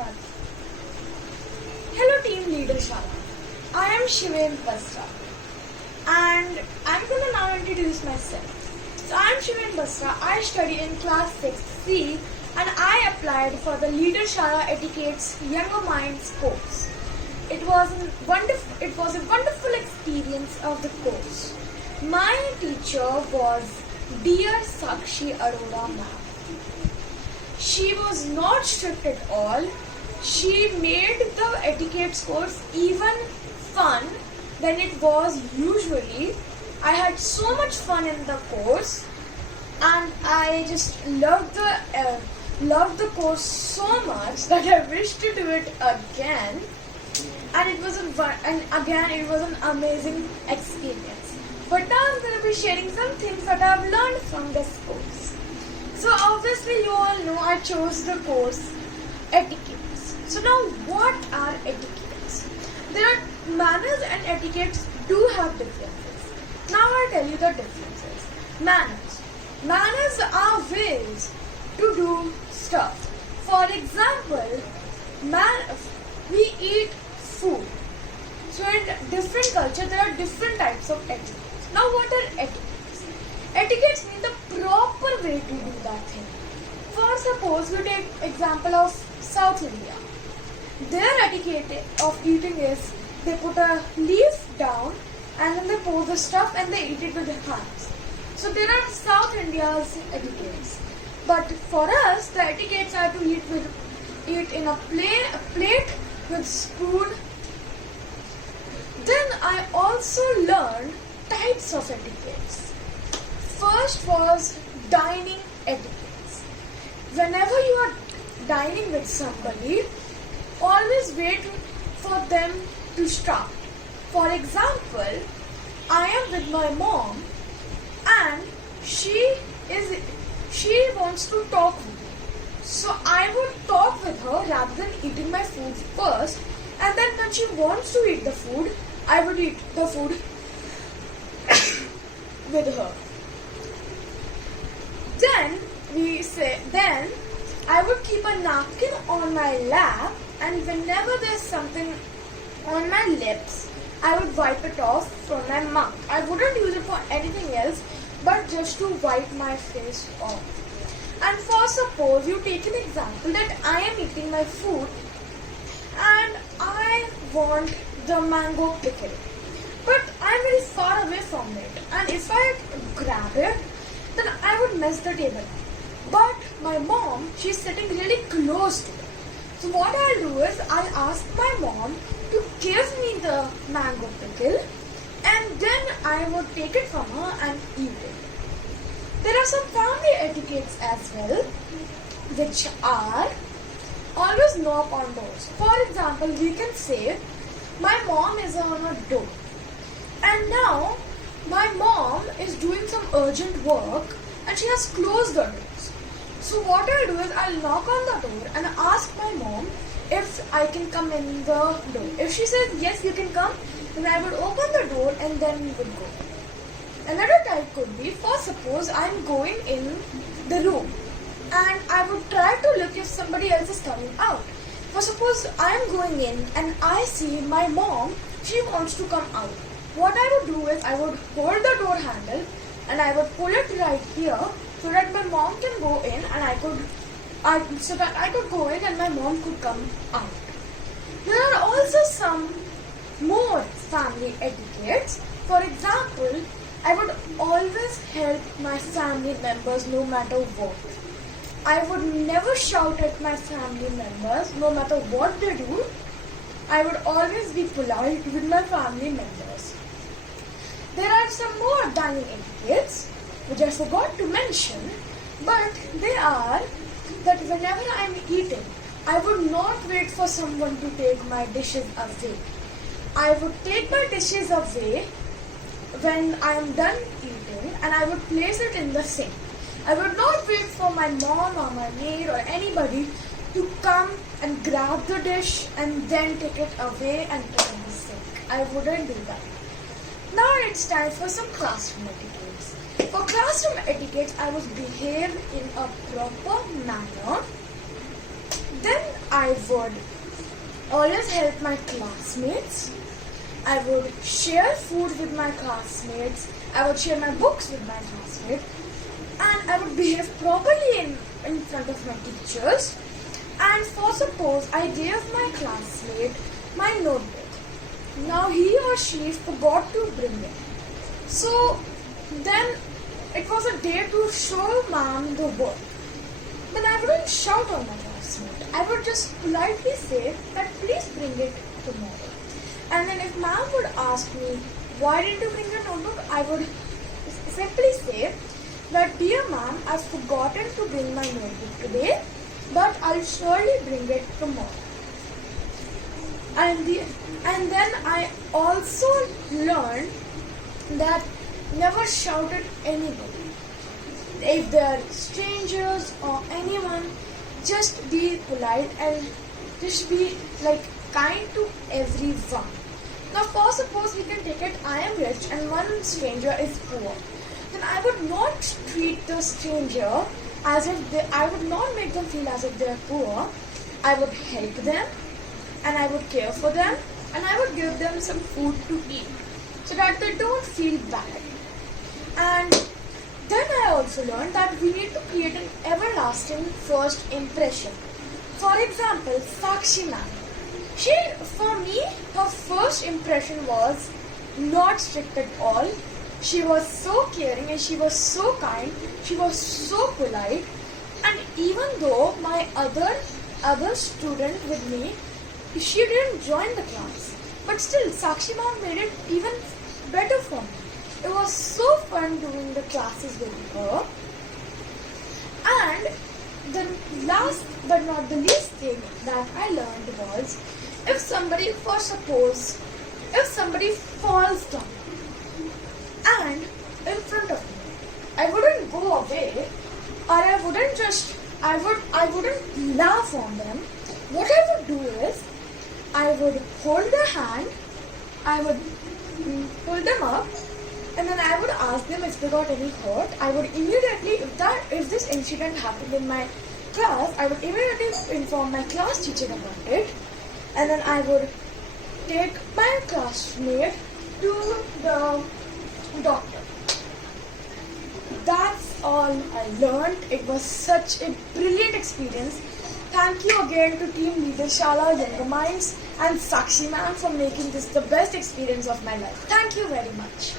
start. Hello Team Leader Shala. I am Shiven Basra and I'm gonna now introduce myself. So I am Shiven Basra. I study in class 6C and I applied for the Leader Shala Etiquette's Younger Minds course. It was a wonderful experience of the course. My teacher was dear Sakshi Arora ma'am. She was not strict at all. She made the etiquette course even fun than it was usually. I had so much fun in the course, and I just loved the course so much that I wish to do it again. And it was an amazing experience. But now I'm going to be sharing some things that I've learned from this course. So obviously you all know I chose the course etiquettes. So now what are etiquettes? There are manners and etiquettes do have differences. Now I'll tell you the differences. Manners. Manners are ways to do stuff. For example, we eat food. So in different culture there are different types of etiquettes. Now what are etiquettes? Etiquettes mean the proper way to do that thing. For suppose we take example of South India. Their etiquette of eating is they put a leaf down and then they pour the stuff and they eat it with their hands. So there are South India's etiquettes. But for us the etiquettes are to eat in a plate with spoon. Then I also learned types of etiquettes. First was dining etiquettes. Whenever you are dining with somebody, always wait for them to start. For example, I am with my mom and she wants to talk with me. So I would talk with her rather than eating my food first, and then when she wants to eat the food, I would eat the food with her. Then I would keep a napkin on my lap, and whenever there's something on my lips, I would wipe it off from my mouth. I wouldn't use it for anything else but just to wipe my face off. And for suppose you take an example that I am eating my food and I want the mango pickle, but I'm very far away from it, and if I grab it, then I would mess the table. But my mom, she's sitting really close to it. So what I'll do is I'll ask my mom to give me the mango pickle, and then I would take it from her and eat it. There are some family etiquettes as well, which are always knock on doors. For example, we can say my mom is on a door, and now my mom is doing some urgent work and she has closed the doors. So what I'll do is I'll knock on the door and ask my mom if I can come in the door. If she says yes, you can come, then I would open the door and then we would go. Another type could be, for suppose I'm going in the room and I would try to look if somebody else is coming out. For suppose I am going in and I see my mom, she wants to come out. What I would do is I would hold the door handle and I would pull it right here so that my mom can go in and I could go in and my mom could come out. There are also some more family etiquettes. For example, I would always help my family members no matter what. I would never shout at my family members no matter what they do. I would always be polite with my family members. There are some more dining etiquettes which I forgot to mention, but they are that whenever I am eating, I would not wait for someone to take my dishes away. I would take my dishes away when I am done eating and I would place it in the sink. I would not wait for my mom or my maid or anybody to come and grab the dish and then take it away and put it in the sink. I wouldn't do that. Now it's time for some classroom etiquettes. For classroom etiquette, I would behave in a proper manner. Then I would always help my classmates. I would share food with my classmates. I would share my books with my classmates. And I would behave properly in front of my teachers. And for suppose I gave my classmate my notebook. Now he or she forgot to bring it. So then it was a day to show mom the work. Then I wouldn't shout on my classmate. I would just politely say that please bring it tomorrow. And then if mom would ask me, why didn't you bring your notebook? I would simply say that, dear mom, I've forgotten to bring my notebook today, but I'll surely bring it tomorrow. And then I also learned that never shout at anybody. If they're strangers or anyone, just be polite and just be like kind to everyone. Now, for suppose we can take it, I am rich and one stranger is poor. Then I would not treat the stranger as if I would not make them feel as if they are poor. I would help them and I would care for them and I would give them some food to eat so that they don't feel bad. And then I also learned that we need to create an everlasting first impression. For example, Sakshi ma'am. For me, her first impression was not strict at all. She was so caring and she was so kind. She was so polite. And even though my other student with me, she didn't join the class. But still, Sakshi ma'am made it even better for me. It was so fun doing the classes with her. And the last but not the least thing that I learned was, if somebody falls down and in front of me, I wouldn't go away or I wouldn't laugh on them. What I would do is, I would hold their hand, I would pull them up, and then I would ask them if they got any hurt. I would immediately, if this incident happened in my class, I would immediately inform my class teacher about it. And then I would take my classmate to the doctor. That's all I learned. It was such a brilliant experience. Thank you again to Team Leader Shala, Younger Minds and Sakshi ma'am for making this the best experience of my life. Thank you very much.